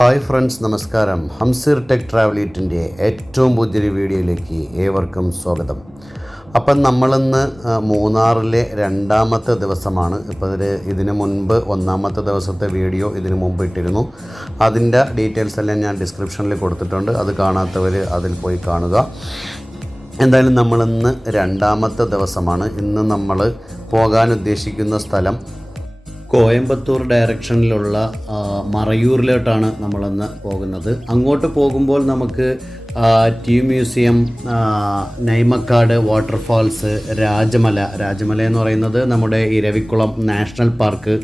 Hi friends, നമസ്കാരം. ഹംസീർ tech ട്രാവലീറ്റിൻ്റെ ഏറ്റവും പുതിയൊരു വീഡിയോയിലേക്ക് ഏവർക്കും സ്വാഗതം. അപ്പം നമ്മളിന്ന് മൂന്നാറിലെ രണ്ടാമത്തെ ദിവസമാണ്. ഇപ്പോൾ ഇതിന് മുൻപ് ഒന്നാമത്തെ ദിവസത്തെ വീഡിയോ ഇതിനു മുമ്പ് ഇട്ടിരുന്നു. അതിൻ്റെ ഡീറ്റെയിൽസ് എല്ലാം ഞാൻ ഡിസ്ക്രിപ്ഷനിൽ കൊടുത്തിട്ടുണ്ട്. അത് കാണാത്തവർ അതിൽ പോയി കാണുക. എന്തായാലും നമ്മളിന്ന് രണ്ടാമത്തെ ദിവസമാണ്. ഇന്ന് നമ്മൾ പോകാൻ ഉദ്ദേശിക്കുന്ന സ്ഥലം കോയമ്പത്തൂർ ഡയറക്ഷനിലുള്ള മറയൂരിലോട്ടാണ് നമ്മളിന്ന് പോകുന്നത്. അങ്ങോട്ട് പോകുമ്പോൾ നമുക്ക് tea museum, Naimakkad waterfalls, Rajamala എന്ന് പറയുന്നത് നമ്മുടെ ഇരവിക്കുളം നാഷണൽ പാർക്ക്,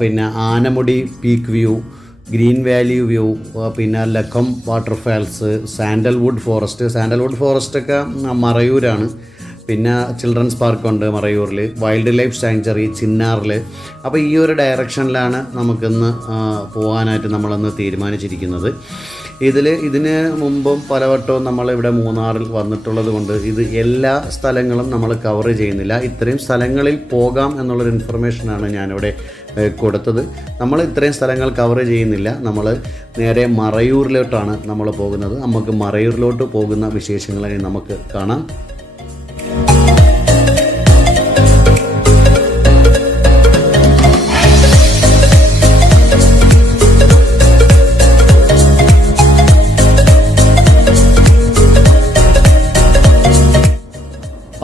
പിന്നെ Anamudi peak view, green valley view, പിന്നെ ലക്കം വാട്ടർഫാൾസ്, സാൻഡൽവുഡ് ഫോറസ്റ്റൊക്കെ മറയൂരാണ്. പിന്നെ ചിൽഡ്രൻസ് പാർക്കുണ്ട് മറയൂരിൽ, വൈൽഡ് ലൈഫ് സാങ്ച്വറി ചിന്നാറിൽ. അപ്പോൾ ഈ ഒരു ഡയറക്ഷനിലാണ് നമുക്കിന്ന് പോകാനായിട്ട് നമ്മളിന്ന് തീരുമാനിച്ചിരിക്കുന്നത്. ഇതിന് മുമ്പും പലവട്ടവും നമ്മളിവിടെ മൂന്നാറിൽ വന്നിട്ടുള്ളത് കൊണ്ട് ഇത് എല്ലാ സ്ഥലങ്ങളും നമ്മൾ കവർ ചെയ്യുന്നില്ല. ഇത്രയും സ്ഥലങ്ങളിൽ പോകാം എന്നുള്ളൊരു ഇൻഫർമേഷനാണ് ഞാനിവിടെ കൊടുത്തത്. നമ്മൾ ഇത്രയും സ്ഥലങ്ങൾ കവർ ചെയ്യുന്നില്ല. നമ്മൾ നേരെ മറയൂരിലോട്ടാണ് നമ്മൾ പോകുന്നത്. നമുക്ക് മറയൂരിലോട്ട് പോകുന്ന വിശേഷങ്ങളെ നമുക്ക് കാണാം.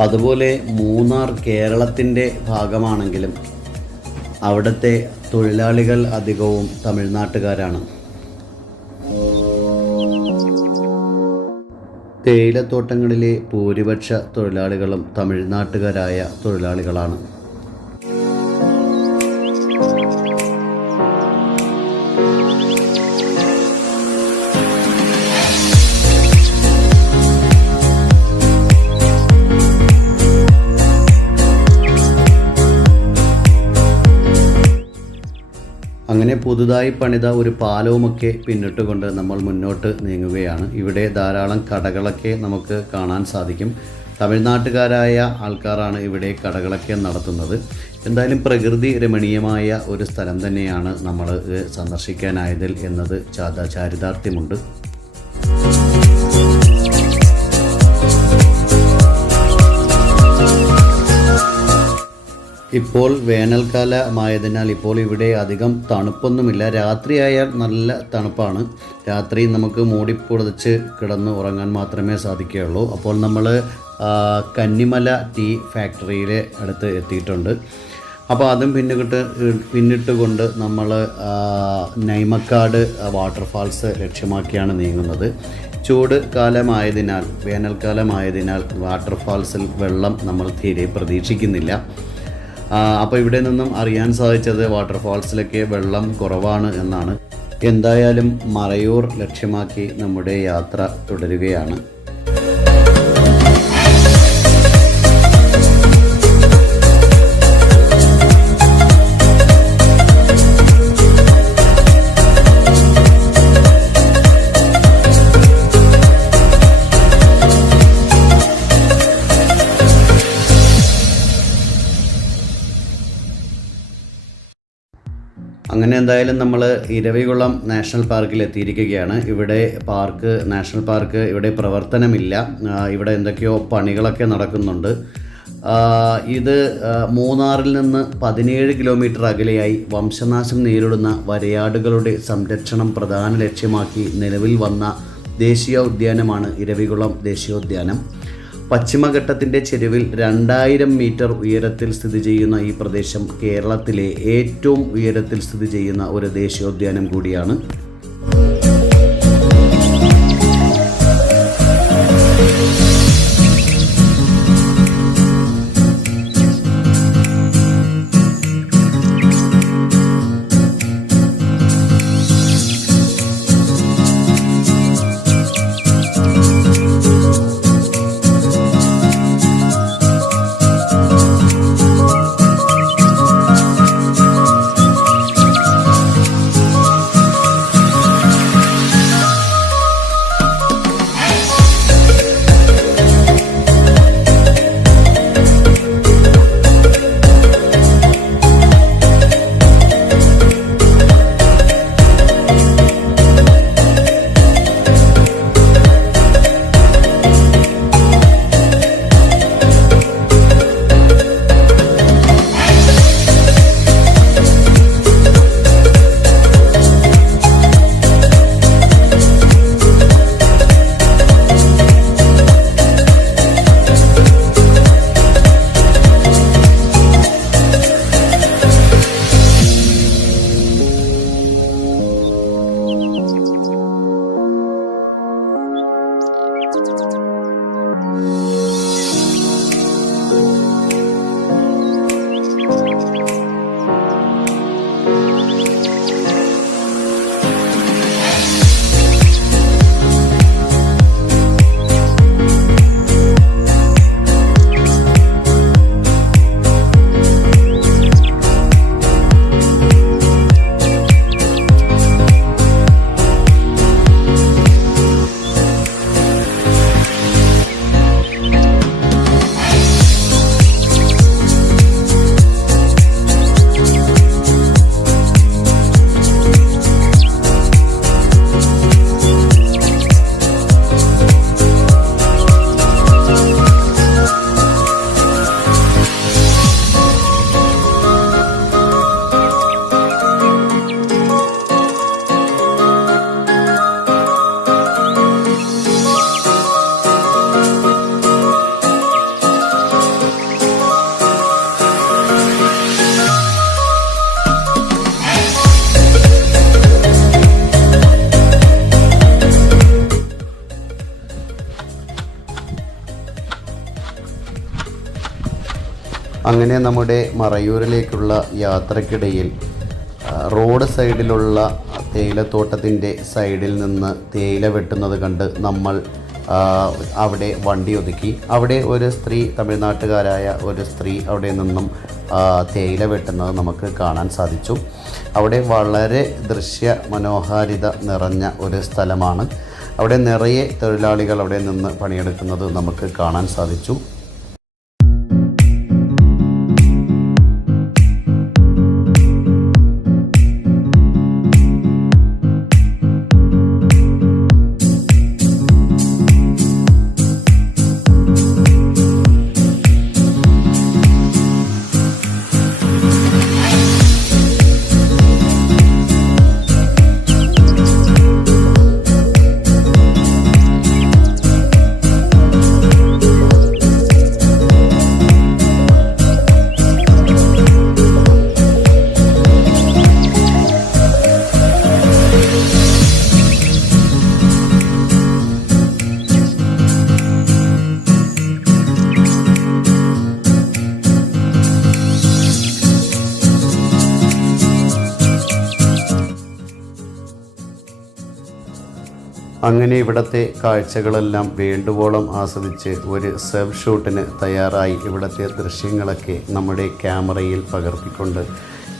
അതുപോലെ മൂന്നാർ കേരളത്തിൻ്റെ ഭാഗമാണെങ്കിലും അവിടുത്തെ തൊഴിലാളികൾ അധികവും തമിഴ്നാട്ടുകാരാണ്. തേയിലത്തോട്ടങ്ങളിലെ ഭൂരിപക്ഷ തൊഴിലാളികളും തമിഴ്നാട്ടുകാരായ തൊഴിലാളികളാണ്. അങ്ങനെ പുതുതായി പണിത ഒരു പാലവുമൊക്കെ പിന്നിട്ടുകൊണ്ട് നമ്മൾ മുന്നോട്ട് നീങ്ങുകയാണ്. ഇവിടെ ധാരാളം കടകളൊക്കെ നമുക്ക് കാണാൻ സാധിക്കും. തമിഴ്നാട്ടുകാരായ ആൾക്കാരാണ് ഇവിടെ കടകളൊക്കെ നടത്തുന്നത്. എന്തായാലും പ്രകൃതി രമണീയമായ ഒരു സ്ഥലം തന്നെയാണ് നമ്മൾ സന്ദർശിക്കാനായതിൽ എന്നത് ചാരിതാർത്ഥ്യമുണ്ട്. ഇപ്പോൾ വേനൽക്കാലമായതിനാൽ ഇപ്പോൾ ഇവിടെ അധികം തണുപ്പൊന്നുമില്ല. രാത്രിയായാൽ നല്ല തണുപ്പാണ്. രാത്രി നമുക്ക് മൂടിപ്പൊതിച്ച് കിടന്ന് ഉറങ്ങാൻ മാത്രമേ സാധിക്കുകയുള്ളൂ. അപ്പോൾ നമ്മൾ കന്നിമല ടീ ഫാക്ടറിയിലെ അടുത്ത് എത്തിയിട്ടുണ്ട്. അപ്പോൾ അതും പിന്നിട്ടുകൊണ്ട് നമ്മൾ നൈമക്കാട് വാട്ടർഫാൾസ് ലക്ഷ്യമാക്കിയാണ് നീങ്ങുന്നത്. ചൂട് കാലമായതിനാൽ, വേനൽക്കാലമായതിനാൽ വാട്ടർഫാൾസിൽ വെള്ളം നമ്മൾ തീരെ പ്രതീക്ഷിക്കുന്നില്ല. അപ്പോൾ ഇവിടെ നിന്നും അറിയാൻ സാധിച്ചത് വാട്ടർഫാൾസിലൊക്കെ വെള്ളം കുറവാണ് എന്നാണ്. എന്തായാലും മറയൂർ ലക്ഷ്യമാക്കി നമ്മുടെ യാത്ര തുടരുകയാണ്. അങ്ങനെ എന്തായാലും നമ്മൾ ഇരവികുളം നാഷണൽ പാർക്കിൽ എത്തിയിരിക്കുകയാണ്. നാഷണൽ പാർക്ക് ഇവിടെ പ്രവർത്തനമില്ല. ഇവിടെ എന്തൊക്കെയോ പണികളൊക്കെ നടക്കുന്നുണ്ട്. ഇത് മൂന്നാറിൽ നിന്ന് 17 കിലോമീറ്റർ അകലെയായി വംശനാശം നേരിടുന്ന വരയാടുകളുടെ സംരക്ഷണം പ്രധാന ലക്ഷ്യമാക്കി നിലവിൽ വന്ന ദേശീയ ഉദ്യാനമാണ് ഇരവികുളം ദേശീയോദ്യാനം. പശ്ചിമഘട്ടത്തിൻ്റെ ചെരുവിൽ 2000 മീറ്റർ ഉയരത്തിൽ സ്ഥിതി ചെയ്യുന്ന ഈ പ്രദേശം കേരളത്തിലെ ഏറ്റവും ഉയരത്തിൽ സ്ഥിതി ചെയ്യുന്ന ഒരു ദേശീയോദ്യാനം കൂടിയാണ്. അങ്ങനെ നമ്മുടെ മറയൂരിലേക്കുള്ള യാത്രക്കിടയിൽ റോഡ് സൈഡിലുള്ള തേയിലത്തോട്ടത്തിൻ്റെ സൈഡിൽ നിന്ന് തേയില വെട്ടുന്നത് കണ്ട് നമ്മൾ അവിടെ വണ്ടി ഒതുക്കി. അവിടെ ഒരു സ്ത്രീ, തമിഴ്നാട്ടുകാരായ ഒരു സ്ത്രീ അവിടെ നിന്നും തേയില വെട്ടുന്നത് നമുക്ക് കാണാൻ സാധിച്ചു. അവിടെ വളരെ ദൃശ്യ മനോഹാരിത നിറഞ്ഞ ഒരു സ്ഥലമാണ്. അവിടെ നിറയെ തൊഴിലാളികൾ അവിടെ നിന്ന് പണിയെടുക്കുന്നത് നമുക്ക് കാണാൻ സാധിച്ചു. അങ്ങനെ ഇവിടുത്തെ കാഴ്ചകളെല്ലാം വേണ്ടുവോളം ആസ്വദിച്ച് ഒരു സെൽഫ് ഷൂട്ടിന് തയ്യാറായി ഇവിടുത്തെ ദൃശ്യങ്ങളൊക്കെ നമ്മുടെ ക്യാമറയിൽ പകർത്തിക്കൊണ്ട്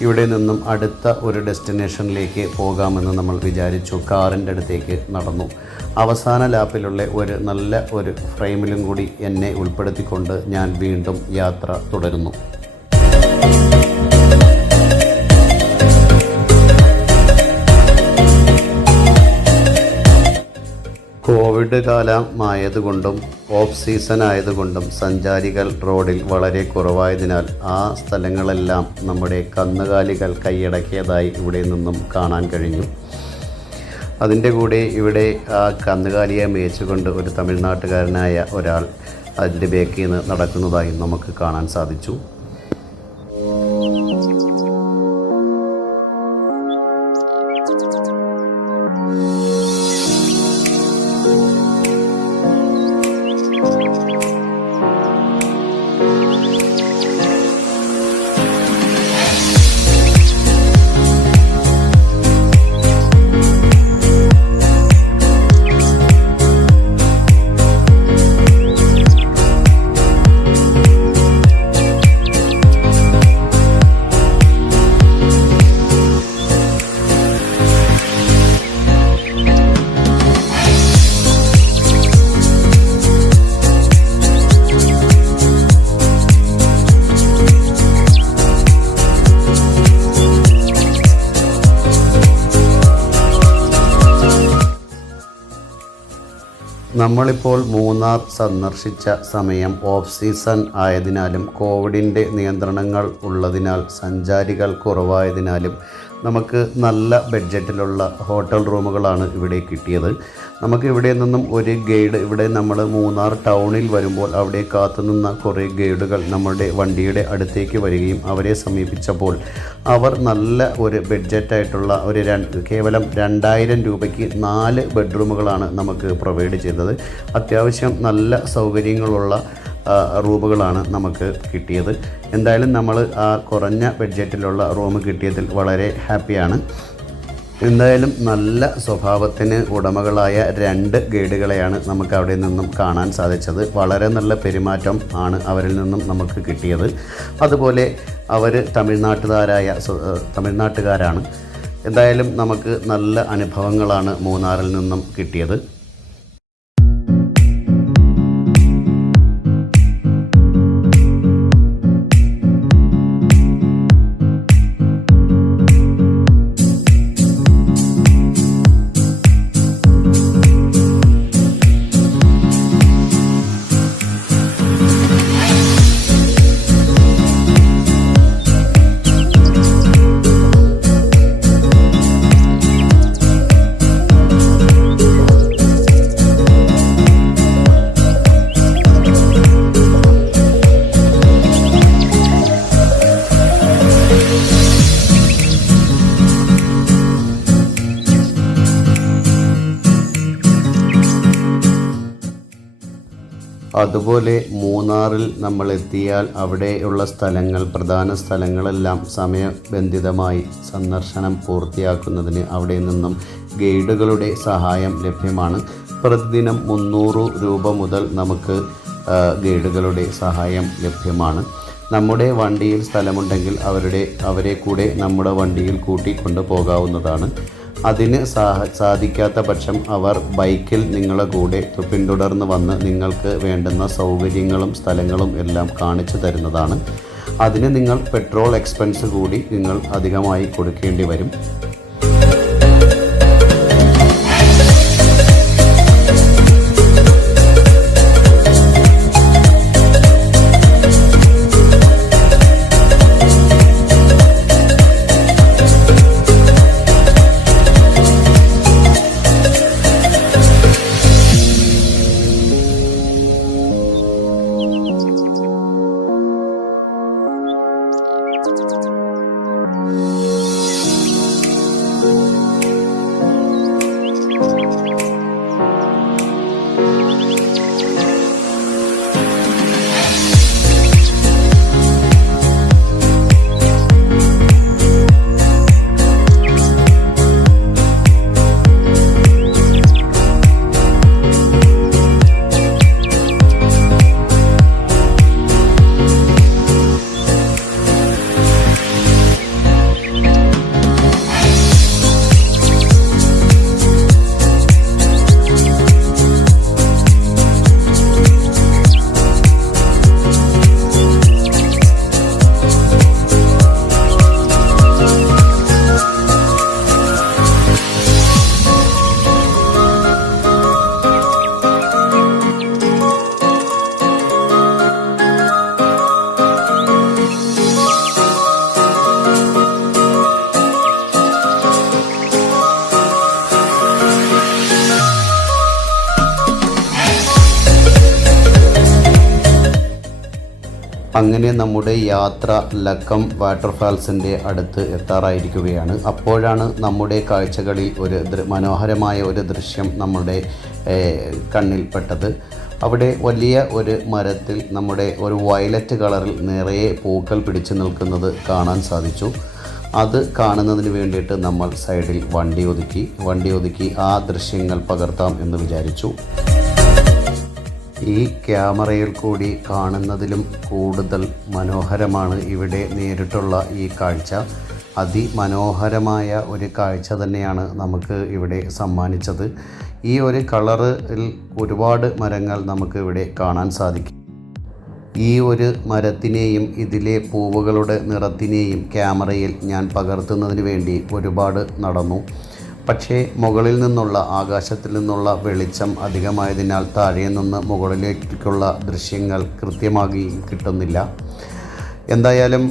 ഇവിടെ നിന്നും അടുത്ത ഒരു ഡെസ്റ്റിനേഷനിലേക്ക് പോകാമെന്ന് നമ്മൾ വിചാരിച്ചു. കാറിൻ്റെ അടുത്തേക്ക് നടന്നു. അവസാന ലാപ്പിലുള്ള ഒരു നല്ല ഒരു ഫ്രെയിമിലും കൂടി എന്നെ ഉൾപ്പെടുത്തിക്കൊണ്ട് ഞാൻ വീണ്ടും യാത്ര തുടരുന്നു. കോവിഡ് കാലമായതുകൊണ്ടും ഓഫ് സീസൺ ആയതുകൊണ്ടും സഞ്ചാരികൾ റോഡിൽ വളരെ കുറവായതിനാൽ ആ സ്ഥലങ്ങളെല്ലാം നമ്മുടെ കന്നുകാലികൾ കൈയടക്കിയതായി ഇവിടെ നിന്നും കാണാൻ കഴിഞ്ഞു. അതിൻ്റെ കൂടെ ഇവിടെ ആ കന്നുകാലിയെ മേയിച്ചുകൊണ്ട് ഒരു തമിഴ്നാട്ടുകാരനായ ഒരാൾ അതിൻ്റെ ബേക്കിൽ നിന്ന് നടക്കുന്നതായി നമുക്ക് കാണാൻ സാധിച്ചു. നമ്മളിപ്പോൾ മൂന്നാർ സന്ദർശിച്ച സമയം ഓഫ് സീസൺ ആയതിനാലും കോവിഡിൻ്റെ നിയന്ത്രണങ്ങൾ ഉള്ളതിനാൽ സഞ്ചാരികൾ കുറവായതിനാലും നമുക്ക് നല്ല ബഡ്ജറ്റിലുള്ള ഹോട്ടൽ റൂമുകളാണ് ഇവിടെ കിട്ടിയത്. നമുക്ക് ഇവിടെ നിന്നും ഒരു ഗൈഡ്, ഇവിടെ നമ്മൾ മൂന്നാർ ടൗണിൽ വരുമ്പോൾ അവിടെ കാത്തുനിന്ന കുറേ ഗൈഡുകൾ നമ്മുടെ വണ്ടിയുടെ അടുത്തേക്ക് വരികയും അവരെ സമീപിച്ചപ്പോൾ അവർ നല്ല ഒരു ബഡ്ജറ്റായിട്ടുള്ള ഒരു കേവലം 2000 രൂപയ്ക്ക് 4 ബെഡ്റൂമുകളാണ് നമുക്ക് പ്രൊവൈഡ് ചെയ്തത്. അത്യാവശ്യം നല്ല സൗകര്യങ്ങളുള്ള റൂമുകളാണ് നമുക്ക് കിട്ടിയത്. എന്തായാലും നമ്മൾ ആ കുറഞ്ഞ ബഡ്ജറ്റിലുള്ള റൂം കിട്ടിയതിൽ വളരെ ഹാപ്പിയാണ്. എന്തായാലും നല്ല സ്വഭാവത്തിന് ഉടമകളായ 2 ഗൈഡുകളെയാണ് നമുക്ക് അവിടെ നിന്നും കാണാൻ സാധിച്ചത്. വളരെ നല്ല പെരുമാറ്റം ആണ് അവരിൽ നിന്നും നമുക്ക് കിട്ടിയത്. അതുപോലെ അവർ തമിഴ്നാട്ടുകാരാണ്. എന്തായാലും നമുക്ക് നല്ല അനുഭവങ്ങളാണ് മൂന്നാറിൽ നിന്നും കിട്ടിയത്. അതുപോലെ മൂന്നാറിൽ നമ്മൾ എത്തിയാൽ അവിടെയുള്ള സ്ഥലങ്ങൾ, പ്രധാന സ്ഥലങ്ങളെല്ലാം സമയബന്ധിതമായി സന്ദർശനം പൂർത്തിയാക്കുന്നതിന് അവിടെ നിന്നും ഗൈഡുകളുടെ സഹായം ലഭ്യമാണ്. പ്രതിദിനം 300 രൂപ മുതൽ നമുക്ക് ഗൈഡുകളുടെ സഹായം ലഭ്യമാണ്. നമ്മുടെ വണ്ടിയിൽ സ്ഥലമുണ്ടെങ്കിൽ അവരെ കൂടെ നമ്മുടെ വണ്ടിയിൽ കൂട്ടിക്കൊണ്ട് പോകാവുന്നതാണ്. അതിന് സാധിക്കാത്ത പക്ഷം അവർ ബൈക്കിൽ നിങ്ങളെ കൂടെ പിന്തുടർന്ന് വന്ന് നിങ്ങൾക്ക് വേണ്ടുന്ന സൗകര്യങ്ങളും സ്ഥലങ്ങളും എല്ലാം കാണിച്ചു തരുന്നതാണ്. അതിന് നിങ്ങൾ പെട്രോൾ എക്സ്പെൻസ് കൂടി നിങ്ങൾ അധികമായി കൊടുക്കേണ്ടി വരും. അങ്ങനെ നമ്മുടെ യാത്ര ലക്കം വാട്ടർഫാൾസിൻ്റെ അടുത്ത് എത്താറായിരിക്കുകയാണ്. അപ്പോഴാണ് നമ്മുടെ കാഴ്ചകളിൽ മനോഹരമായ ഒരു ദൃശ്യം നമ്മുടെ കണ്ണിൽപ്പെട്ടത്. അവിടെ വലിയ ഒരു മരത്തിൽ നമ്മുടെ ഒരു വയലറ്റ് കളറിൽ നിറയെ പൂക്കൾ പിടിച്ചു നിൽക്കുന്നത് കാണാൻ സാധിച്ചു. അത് കാണുന്നതിന് വേണ്ടിയിട്ട് നമ്മൾ സൈഡിൽ വണ്ടി ഒതുക്കി ആ ദൃശ്യങ്ങൾ പകർത്താം എന്ന് വിചാരിച്ചു. ഈ ക്യാമറയിൽ കൂടി കാണുന്നതിലും കൂടുതൽ മനോഹരമാണ് ഇവിടെ നേരിട്ടുള്ള ഈ കാഴ്ച. അതിമനോഹരമായ ഒരു കാഴ്ച തന്നെയാണ് നമുക്ക് ഇവിടെ സമ്മാനിച്ചത്. ഈ ഒരു കളറിൽ ഒരുപാട് മരങ്ങൾ നമുക്ക് ഇവിടെ കാണാൻ സാധിക്കും. ഈ ഒരു മരത്തിനെയും ഇതിലെ പൂവുകളുടെ നിറത്തിനെയും ക്യാമറയിൽ ഞാൻ പകർത്തുന്നതിന് വേണ്ടി ഒരുപാട് നടന്നു. പക്ഷേ മുകളിൽ നിന്നുള്ള ആകാശത്തിൽ നിന്നുള്ള വെളിച്ചം അധികമായതിനാൽ താഴെ നിന്ന് മുകളിലേക്കുള്ള ദൃശ്യങ്ങൾ കൃത്യമായി കിട്ടുന്നില്ല. എന്തായാലും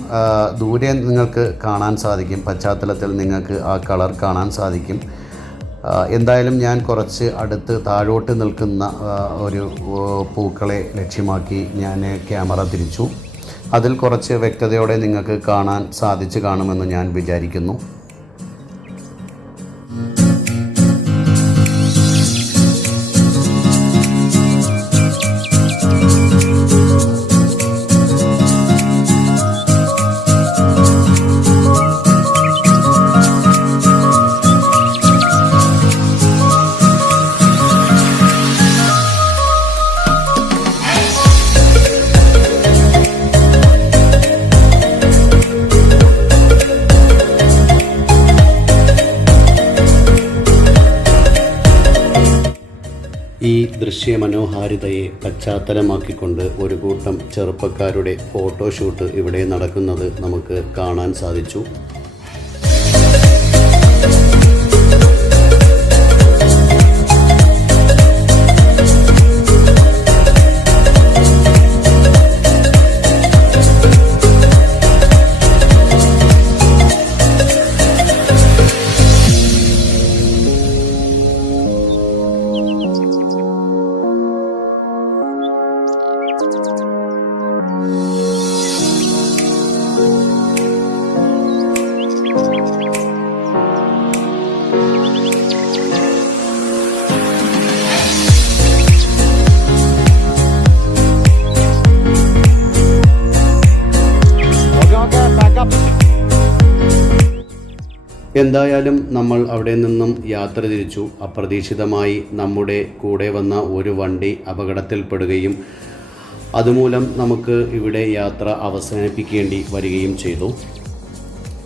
ദൂരെ നിങ്ങൾക്ക് കാണാൻ സാധിക്കും, പശ്ചാത്തലത്തിൽ നിങ്ങൾക്ക് ആ കളർ കാണാൻ സാധിക്കും. എന്തായാലും ഞാൻ കുറച്ച് അടുത്ത് താഴോട്ട് നിൽക്കുന്ന ഒരു പൂക്കളെ ലക്ഷ്യമാക്കി ഞാൻ ക്യാമറ തിരിച്ചു. അതിൽ കുറച്ച് വ്യക്തതയോടെ നിങ്ങൾക്ക് കാണാൻ സാധിച്ചു കാണുമെന്ന് ഞാൻ വിചാരിക്കുന്നു. ഈ ദൃശ്യമനോഹാരിതയെ പശ്ചാത്തലമാക്കിക്കൊണ്ട് ഒരു കൂട്ടം ചെറുപ്പക്കാരുടെ ഫോട്ടോഷൂട്ട് ഇവിടെ നടക്കുന്നത് നമുക്ക് കാണാൻ സാധിച്ചു. എന്തായാലും നമ്മൾ അവിടെ നിന്നും യാത്ര തിരിച്ചു. അപ്രതീക്ഷിതമായി നമ്മുടെ കൂടെ വന്ന ഒരു വണ്ടി അപകടത്തിൽപ്പെടുകയും അതുമൂലം നമുക്ക് ഇവിടെ യാത്ര അവസാനിപ്പിക്കേണ്ടി വരികയും ചെയ്തു.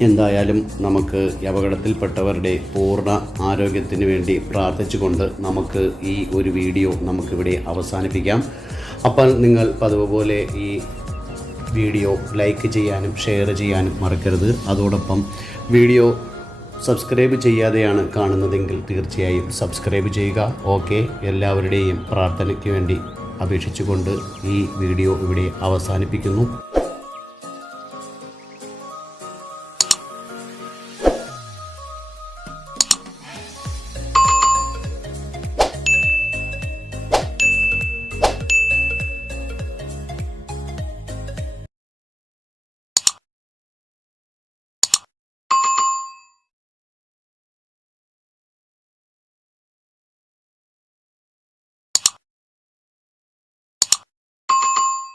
എന്തായാലും നമുക്ക് അപകടത്തിൽപ്പെട്ടവരുടെ പൂർണ്ണ ആരോഗ്യത്തിന് വേണ്ടി പ്രാർത്ഥിച്ചുകൊണ്ട് നമുക്ക് ഈ ഒരു വീഡിയോ നമുക്കിവിടെ അവസാനിപ്പിക്കാം. അപ്പോൾ നിങ്ങൾ പതിവ് പോലെ ഈ വീഡിയോ ലൈക്ക് ചെയ്യാനും ഷെയർ ചെയ്യാനും മറക്കരുത്. അതോടൊപ്പം വീഡിയോ സബ്സ്ക്രൈബ് ചെയ്യാതെയാണ് കാണുന്നതെങ്കിൽ തീർച്ചയായും സബ്സ്ക്രൈബ് ചെയ്യുക. ഓക്കെ, എല്ലാവരുടെയും പ്രാർത്ഥനയ്ക്ക് വേണ്ടി അപേക്ഷിച്ചുകൊണ്ട് ഈ വീഡിയോ ഇവിടെ അവസാനിപ്പിക്കുന്നു.